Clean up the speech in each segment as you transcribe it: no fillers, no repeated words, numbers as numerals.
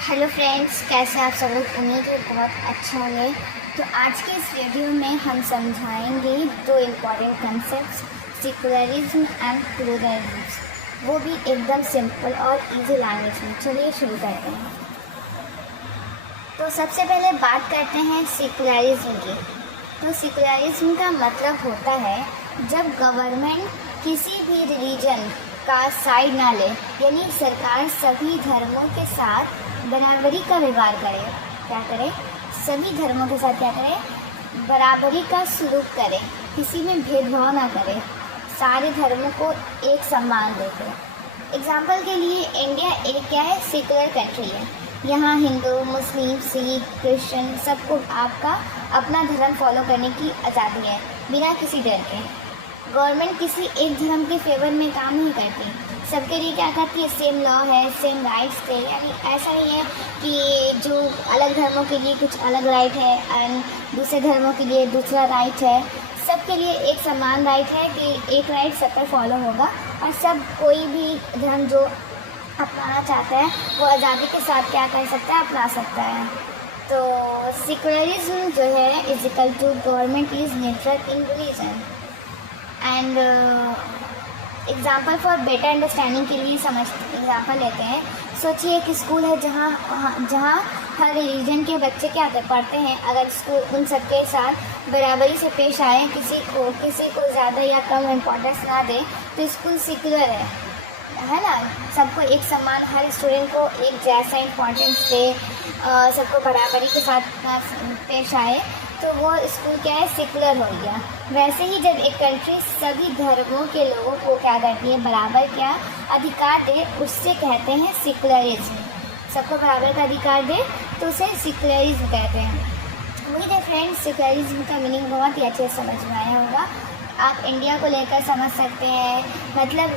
Hello friends, कैसे आप सब लोग। उम्मीद है बहुत अच्छे होंगे। तो आज के इस वीडियो में हम समझाएंगे दो important concepts, secularism and pluralism, वो भी एकदम सिंपल और इजी लैंग्वेज में। चलिए शुरू करते हैं। तो सबसे पहले बात करते हैं सेकुलरिज्म की। तो सेकुलरिज्म का मतलब होता है जब गवर्नमेंट किसी भी रिलीजन का साइड ना ले, यानी सरकार सभी धर्मों के साथ बराबरी का व्यवहार करे। क्या करे? सभी धर्मों के साथ क्या करे? बराबरी का सलूक करे, किसी में भेदभाव ना करे, सारे धर्मों को एक सम्मान देते। एग्जाम्पल के लिए इंडिया एक क्या है? सेकुलर कंट्री है। यहाँ हिंदू, मुस्लिम, सिख, क्रिश्चियन सबको आपका अपना धर्म फॉलो करने की आज़ादी है बिना किसी डर के। गवर्नमेंट किसी एक धर्म के फेवर में काम नहीं करती, सबके लिए क्या करती है? सेम लॉ है, सेम राइट्स थे। यानी ऐसा नहीं है कि जो अलग धर्मों के लिए कुछ अलग राइट है एंड दूसरे धर्मों के लिए दूसरा राइट है। सबके लिए एक समान राइट है कि एक राइट सब पर फॉलो होगा और सब कोई भी धर्म जो अपनाना चाहता है वो आज़ादी के साथ क्या कर सकता है? अपना सकता है। तो सेकुलरिज्म जो है is equal to government is neutral in religion. And example for better understanding के लिए एग्ज़ाम्पल लेते हैं। सोचिए एक स्कूल है जहाँ हर रिलीजन के बच्चे क्या पढ़ते हैं। अगर स्कूल उन सबके साथ बराबरी से पेश आए, किसी को ज़्यादा या कम इम्पोर्टेंस ना दे, तो स्कूल सेकुलर है ना। सबको एक समान, हर स्टूडेंट को एक जैसा इम्पोर्टेंस दे, सबको बराबरी के साथ पेश आए, तो वो स्कूल क्या है? सेकुलर हो गया। वैसे ही जब एक कंट्री सभी धर्मों के लोगों को क्या करती है? बराबर क्या अधिकार दे, उससे कहते हैं सेकुलरिज्म। सबको बराबर का अधिकार दे तो उसे सेकुलरिज्म कहते हैं। उम्मीद है फ्रेंड्स सेकुलरिज्म का मीनिंग बहुत ही अच्छे से समझ में आया होगा। आप इंडिया को लेकर समझ सकते हैं, मतलब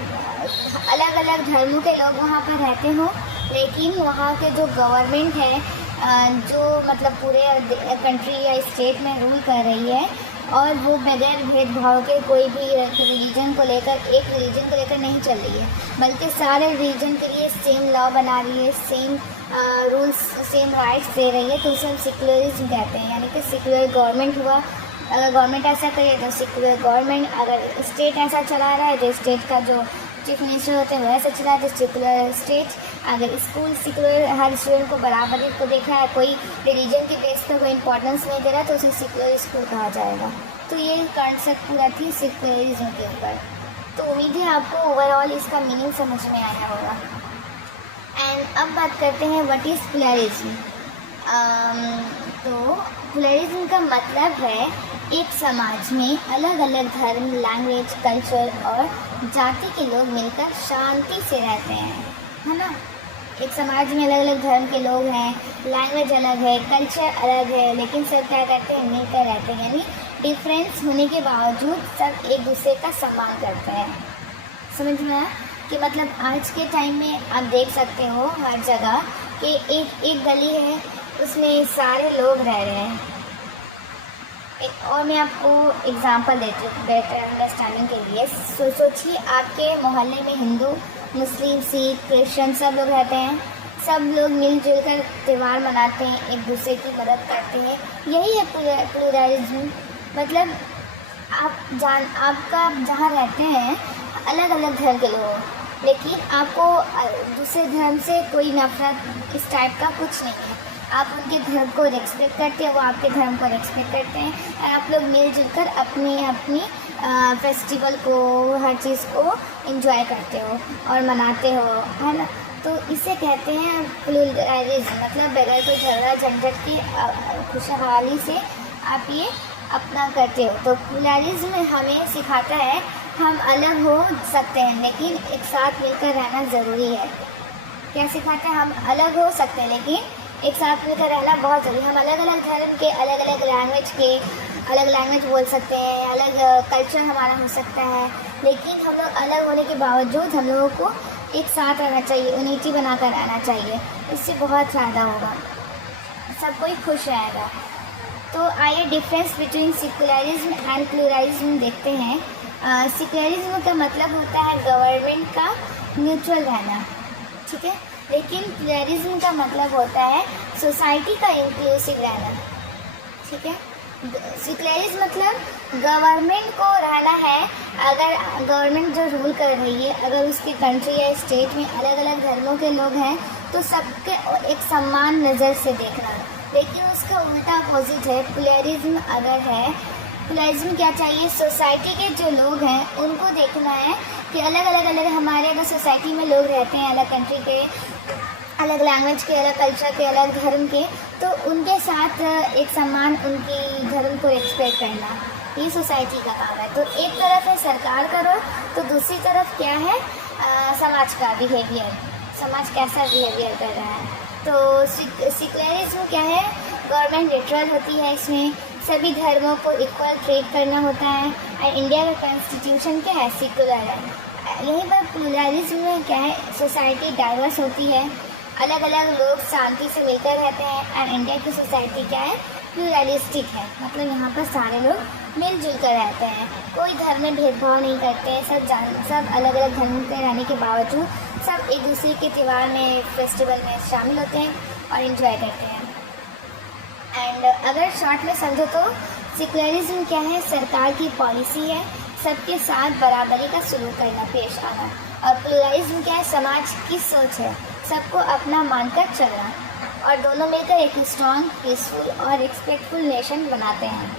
अलग अलग धर्मों के लोग वहाँ पर रहते हों, लेकिन वहाँ के जो गवर्नमेंट है जो मतलब पूरे कंट्री या स्टेट में रूल कर रही है, और वो बगैर भेदभाव के कोई भी रिलीजन को लेकर, एक रिलीजन को लेकर नहीं चल रही है, बल्कि सारे रिलीजन के लिए सेम लॉ बना रही है, सेम रूल्स, सेम राइट्स दे रही है। तो उसे हम सेकुलरिज्म कहते हैं। यानी कि सेकुलर गवर्नमेंट हुआ। अगर गवर्नमेंट ऐसा करे तो सेकुलर गवर्नमेंट, अगर स्टेट ऐसा चला रहा है तो स्टेट का जो चीफ मिनिस्टर होते हैं वो ऐसा चला रहा है तो सेकुलर स्टेट। अगर स्कूल सेकुलर, हर स्टूडेंट को बराबरी को देखा है, कोई रिलीजन के बेस पर कोई इंपॉर्टेंस नहीं दे रहा, तो उसे सेकुलर स्कूल कहा जाएगा। तो ये कॉन्सेप्ट पूरा थी सेकुलरिज्म के ऊपर। तो उम्मीद है आपको ओवरऑल इसका मीनिंग समझ में आया होगा। एंड अब बात करते हैं व्हाट इज़ प्लुरलिज्म। तो प्लुरलिज्म का मतलब है एक समाज में अलग अलग धर्म, लैंग्वेज, कल्चर और जाति के लोग मिलकर शांति से रहते हैं, है ना। एक समाज में अलग अलग धर्म के लोग हैं, लैंग्वेज अलग है, कल्चर अलग है, लेकिन सब क्या करते हैं? मिलकर रहते हैं। यानी डिफरेंस होने के बावजूद सब एक दूसरे का सम्मान करते हैं। समझ में आया कि मतलब आज के टाइम में आप देख सकते हो हर जगह कि एक गली है, उसमें सारे लोग रह रहे हैं। और मैं आपको एग्जांपल देती हूँ बेटर अंडरस्टैंडिंग के लिए। सोचिए आपके मोहल्ले में हिंदू, मुस्लिम, सिख, क्रिश्चियन सब लोग रहते हैं। सब लोग मिलजुल कर त्यौहार मनाते हैं, एक दूसरे की मदद करते हैं। यही है प्लुरलिज्म। मतलब आपका जहाँ रहते हैं अलग अलग धर्म के लोग, लेकिन आपको दूसरे धर्म से कोई नफरत इस टाइप का कुछ नहीं है। आप उनके धर्म को रिस्पेक्ट करते हैं, वो आपके धर्म को रिस्पेक्ट करते हैं, और आप लोग मिलजुल कर अपनी फेस्टिवल को, हर चीज़ को एंजॉय करते हो और मनाते हो, है ना। तो इसे कहते हैं प्लुरलिज्म। मतलब बगैर कोई झगड़ा झंझट की खुशहाली से आप ये अपना करते हो। तो प्लुरलिज्म हमें सिखाता है हम अलग हो सकते हैं, लेकिन एक साथ मिलकर रहना ज़रूरी है। क्या सिखाता है? हम अलग हो सकते हैं, लेकिन एक साथ मिलकर रहना बहुत ज़रूरी है। हम अलग अलग धर्म के, अलग अलग लैंग्वेज के, अलग लैंग्वेज बोल सकते हैं, अलग कल्चर हमारा हो सकता है, लेकिन हम लोग अलग होने के बावजूद हम लोगों को एक साथ रहना चाहिए, यूनिटी बनाकर रहना चाहिए। इससे बहुत फ़ायदा होगा, सब कोई खुश रहेगा। तो आइए difference between secularism and pluralism देखते हैं। सेकुलरिज्म का मतलब होता है गवर्नमेंट का न्यूट्रल रहना, ठीक है। लेकिन प्लुरलिज्म का मतलब होता है सोसाइटी का इंक्लूसिव रहना, ठीक है। सेक्युलरिज्म मतलब गवर्नमेंट को रहना है, अगर गवर्नमेंट जो रूल कर रही है, अगर उसकी कंट्री या स्टेट में अलग अलग धर्मों के लोग हैं तो सबके एक समान नज़र से देखना। लेकिन उसका उल्टा अपोजिट है प्लुरलिज्म। अगर है प्लुरलिज्म क्या चाहिए, सोसाइटी के जो लोग हैं उनको देखना है कि अलग अलग हमारे अगर सोसाइटी में लोग रहते हैं अलग कंट्री के, अलग लैंग्वेज के, अलग कल्चर के, अलग धर्म के, तो उनके साथ एक समान उनकी धर्म को रिस्पेक्ट करना, ये सोसाइटी का काम है। तो एक तरफ है सरकार का रोल, तो दूसरी तरफ क्या है समाज का बिहेवियर, समाज कैसा बिहेवियर कर रहा है। तो सेक्युलरिज्म क्या है, गवर्नमेंट न्यूट्रल होती है, इसमें सभी धर्मों को इक्वल ट्रीट करना होता है। एंड इंडिया का कॉन्स्टिट्यूशन क्या है, सेक्युलर है। यहीं पर प्लुरलिज्म में क्या है, सोसाइटी डाइवर्स होती है, अलग अलग लोग शांति से मिलकर रहते हैं। एंड इंडिया की सोसाइटी क्या है, प्लुरलिस्टिक है, मतलब यहाँ पर सारे लोग मिलजुल कर रहते हैं, कोई धर्म में भेदभाव नहीं करते हैं, सब अलग अलग धर्म के रहने के बावजूद सब एक दूसरे के त्यौहार में, फेस्टिवल में शामिल होते हैं और इन्जॉय करते हैं। एंड अगर शॉर्ट में समझो तो सेक्युलरिज्म क्या है, सरकार की पॉलिसी है सबके साथ बराबरी का सलूक करना, पेश आना। और प्लुरलिज्म क्या है, समाज की सोच है, सबको अपना मानकर चलना, और दोनों मिलकर एक स्ट्रॉन्ग, पीसफुल और रिस्पेक्टफुल नेशन बनाते हैं।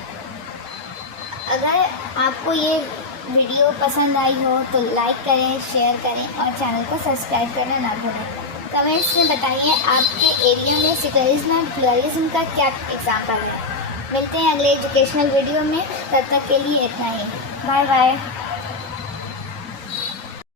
अगर आपको ये वीडियो पसंद आई हो तो लाइक करें, शेयर करें और चैनल को सब्सक्राइब करना ना भूलें। कमेंट्स में बताइए आपके एरिया में सेक्युलरिज्म और प्लुरलिज्म का क्या एग्जाम्पल है। मिलते हैं अगले एजुकेशनल वीडियो में, तब तक के लिए इतना ही। Bye bye.